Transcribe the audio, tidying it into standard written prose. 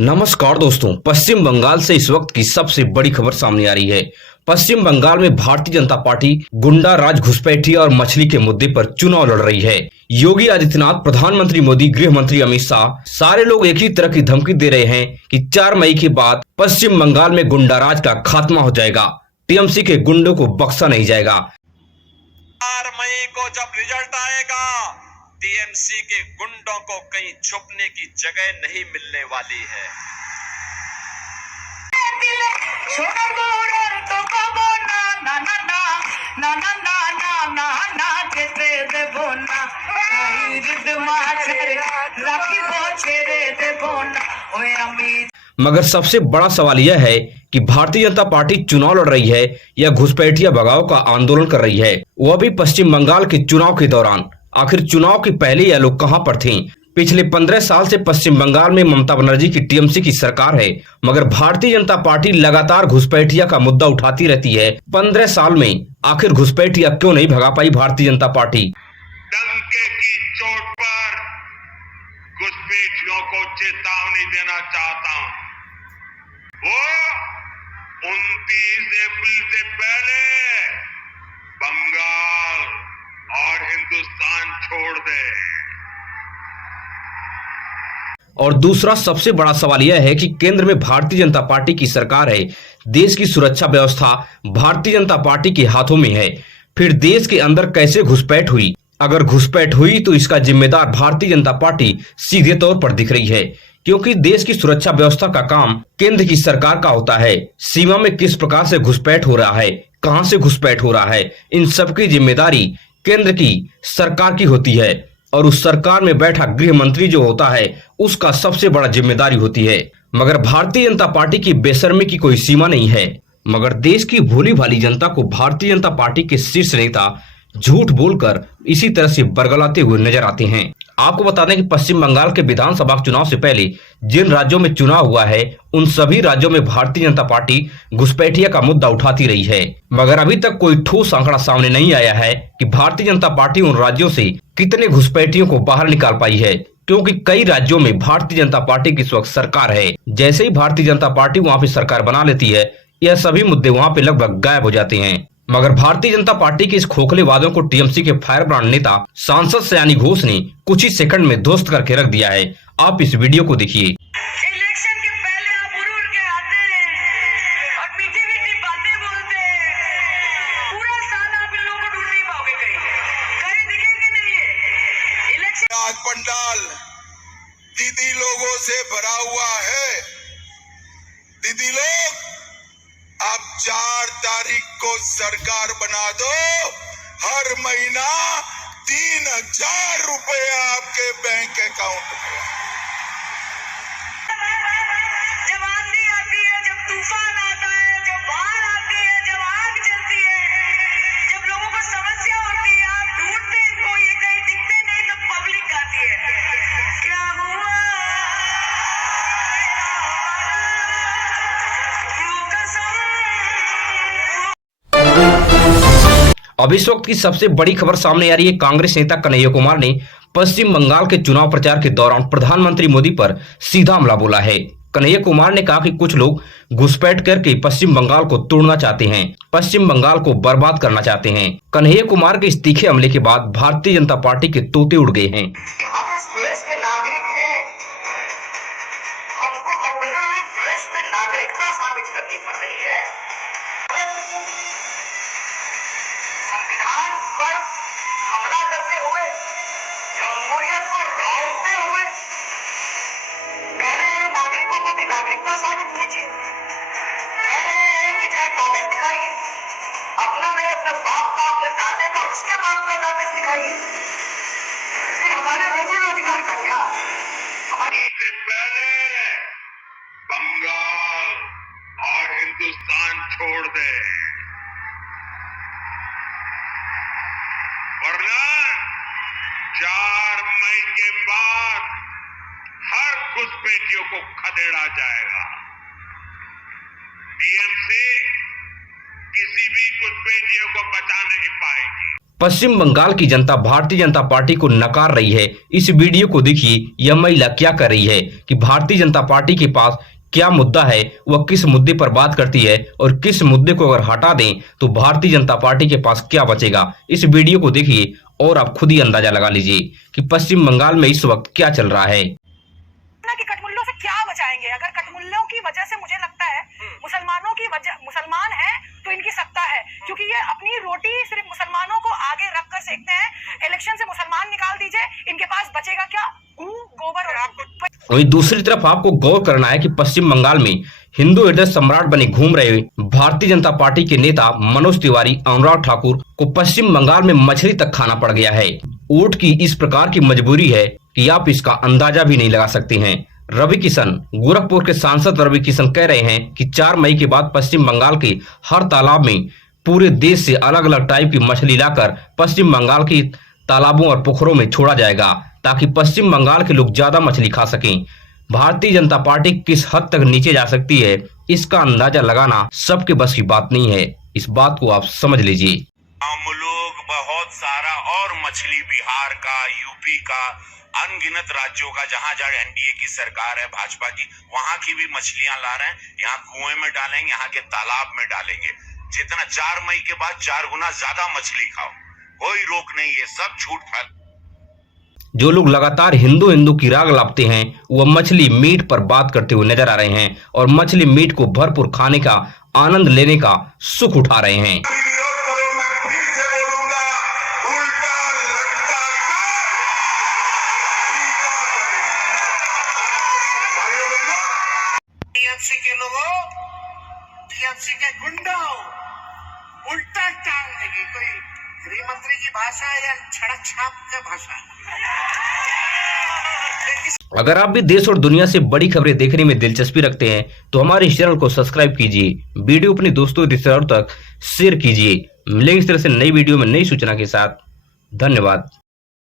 नमस्कार दोस्तों, पश्चिम बंगाल से इस वक्त की सबसे बड़ी खबर सामने आ रही है। पश्चिम बंगाल में भारतीय जनता पार्टी गुंडा राज, घुसपैठिया और मछली के मुद्दे पर चुनाव लड़ रही है। योगी आदित्यनाथ, प्रधानमंत्री मोदी, गृह मंत्री अमित शाह, सारे लोग एक ही तरह की धमकी दे रहे हैं कि 4 मई के बाद पश्चिम बंगाल में गुंडा राज का खात्मा हो जाएगा। टीएमसी के गुंडों को बख्शा नहीं जाएगा। 4 मई को जब रिजल्ट आएगा, टीएमसी के गुंडों को कहीं छुपने की जगह नहीं मिलने वाली है। मगर सबसे बड़ा सवाल यह है कि भारतीय जनता पार्टी चुनाव लड़ रही है या घुसपैठिया भगाओ का आंदोलन कर रही है, वह भी पश्चिम बंगाल के चुनाव के दौरान। आखिर चुनाव के पहले यह लोग कहां पर थे? पिछले 15 साल से पश्चिम बंगाल में ममता बनर्जी की टीएमसी की सरकार है, मगर भारतीय जनता पार्टी लगातार घुसपैठिया का मुद्दा उठाती रहती है। 15 साल में आखिर घुसपैठिया क्यों नहीं भगा पाई भारतीय जनता पार्टी? डंके की चोट पर घुसपैठियों को चेतावनी देना चाहता हूं। वो 29 अप्रैल से पहले बंगाल और हिंदुस्तान छोड़ दे। और दूसरा सबसे बड़ा सवाल यह है कि केंद्र में भारतीय जनता पार्टी की सरकार है, देश की सुरक्षा व्यवस्था भारतीय जनता पार्टी के हाथों में है, फिर देश के अंदर कैसे घुसपैठ हुई? अगर घुसपैठ हुई तो इसका जिम्मेदार भारतीय जनता पार्टी सीधे तौर पर दिख रही है, क्योंकि देश की सुरक्षा व्यवस्था का काम केंद्र की सरकार का होता है। सीमा में किस प्रकार से घुसपैठ हो रहा है, कहां से घुसपैठ हो रहा है, इन सबकी जिम्मेदारी केंद्र की सरकार की होती है, और उस सरकार में बैठा गृह मंत्री जो होता है उसका सबसे बड़ा जिम्मेदारी होती है। मगर भारतीय जनता पार्टी की बेशर्मी की कोई सीमा नहीं है, मगर देश की भोली भाली जनता को भारतीय जनता पार्टी के शीर्ष नेता झूठ बोलकर इसी तरह से बरगलाते हुए नजर आते हैं। आपको बता दें कि पश्चिम बंगाल के विधानसभा चुनाव से पहले जिन राज्यों में चुनाव हुआ है उन सभी राज्यों में भारतीय जनता पार्टी घुसपैठिया का मुद्दा उठाती रही है, मगर अभी तक कोई ठोस आंकड़ा सामने नहीं आया है कि भारतीय जनता पार्टी उन राज्यों से कितने घुसपैठियों को बाहर निकाल पाई है, क्योंकि कई राज्यों में भारतीय जनता पार्टी की इस वक्त सरकार है। जैसे ही भारतीय जनता पार्टी वहां पे सरकार बना लेती है, यह सभी मुद्दे वहां पे लगभग गायब हो जाते हैं। मगर भारतीय जनता पार्टी के इस खोखले वादों को टीएमसी के फायर ब्रांड नेता सांसद सयानी घोष ने कुछ ही सेकंड में ध्वस्त करके रख दिया है। आप इस वीडियो को देखिए। इलेक्शन के पहले आप उड़ के आते हैं और मीठी मीठी बातें बोलते हैं। पूरा साल आप इन लोगों को ढूंढ नहीं पाओगे, कहीं दिखेंगे नहीं है। इलेक्शन राज पंडाल दीदी लोगों से भरा हुआ है। दीदी लोग, आप 4 तारीख को सरकार बना दो, हर महीना 3000 रुपए आपके बैंक अकाउंट में। जब आंधी आती है, जब तूफान आता है, जब बाढ़ आती है, जब आग जलती है, जब लोगों को समस्या होती है, आप ढूंढते इनको, ये कहीं दिखते नहीं, तब पब्लिक आती है। क्या हुआ? अब इस वक्त की सबसे बड़ी खबर सामने आ रही है। कांग्रेस नेता कन्हैया कुमार ने पश्चिम बंगाल के चुनाव प्रचार के दौरान प्रधानमंत्री मोदी पर सीधा हमला बोला है। कन्हैया कुमार ने कहा कि कुछ लोग घुसपैठ करके पश्चिम बंगाल को तोड़ना चाहते हैं, पश्चिम बंगाल को बर्बाद करना चाहते हैं। कन्हैया कुमार के इस तीखे हमले के बाद भारतीय जनता पार्टी के तोते उड़ गए हैं। बंगाल और हिंदुस्तान छोड़ दे, वरना 4 मई के बाद हर घुसपैठियों को खदेड़ा जाएगा। टीएमसी किसी भी घुसपैठियों को बचा नहीं पाएगी। पश्चिम बंगाल की जनता भारतीय जनता पार्टी को नकार रही है। इस वीडियो को देखिए, यह महिला क्या कर रही है कि भारतीय जनता पार्टी के पास क्या मुद्दा है, वह किस मुद्दे पर बात करती है और किस मुद्दे को अगर हटा दें तो भारतीय जनता पार्टी के पास क्या बचेगा। इस वीडियो को देखिए और आप खुद ही अंदाजा लगा लीजिए कि पश्चिम बंगाल में इस वक्त क्या चल रहा है। कि कठमुल्लों से क्या बचाएंगे? अगर कठमुल्लों की वजह से मुझे लगता है मुसलमानों की वजह, मुसलमान है तो इनकी सत्ता है, क्योंकि ये अपनी रोटी सिर्फ मुसलमानों को आगे रख कर सेकते हैं। इलेक्शन से मुसलमान निकाल दीजिए, इनके पास बचेगा क्या? गोबर और आपको। वहीं दूसरी तरफ आपको गौर करना है कि पश्चिम बंगाल में हिंदू हृदय सम्राट बने घूम रहे भारतीय जनता पार्टी के नेता मनोज तिवारी, अनुराग ठाकुर को पश्चिम बंगाल में मछली तक खाना पड़ गया है। वोट की इस प्रकार की मजबूरी है कि आप इसका अंदाजा भी नहीं लगा सकते हैं। रवि किशन, गोरखपुर के सांसद रवि किशन कह रहे हैं कि 4 मई के बाद पश्चिम बंगाल के हर तालाब में पूरे देश से अलग अलग टाइप की मछली लाकर पश्चिम बंगाल के तालाबों और पोखरों में छोड़ा जाएगा, ताकि पश्चिम बंगाल के लोग ज्यादा मछली खा सकें। भारतीय जनता पार्टी किस हद तक नीचे जा सकती है, इसका अंदाजा लगाना सबके बस की बात नहीं है। इस बात को आप समझ लीजिए। हम लोग बहुत सारा और मछली बिहार का, यूपी का, अनगिनत राज्यों का, जहां जहां एनडीए की सरकार है, भाजपा की, वहां की भी मछलियां ला रहे हैं। यहाँ कुएं में डालेंगे, यहाँ के तालाब में डालेंगे। जितना 4 मई के बाद 4 गुना ज्यादा मछली खाओ, कोई रोक नहीं है, सब झूठ फैल। जो लोग लगातार हिंदू हिंदू की राग लापते हैं, वह मछली मीट पर बात करते हुए नजर आ रहे हैं और मछली मीट को भरपूर खाने का आनंद लेने का सुख उठा रहे हैं। टीएमसी के लोगों, टीएमसी के गुंडों, उल्टा टांग देगी। कोई गृह मंत्री की भाषा या छड़क छाप का भाषा। अगर आप भी देश और दुनिया से बड़ी खबरें देखने में दिलचस्पी रखते हैं तो हमारे इस चैनल को सब्सक्राइब कीजिए, वीडियो अपने दोस्तों रिश्तेदारों तक शेयर कीजिए। मिलेंगे इस तरह से नई वीडियो में नई सूचना के साथ। धन्यवाद।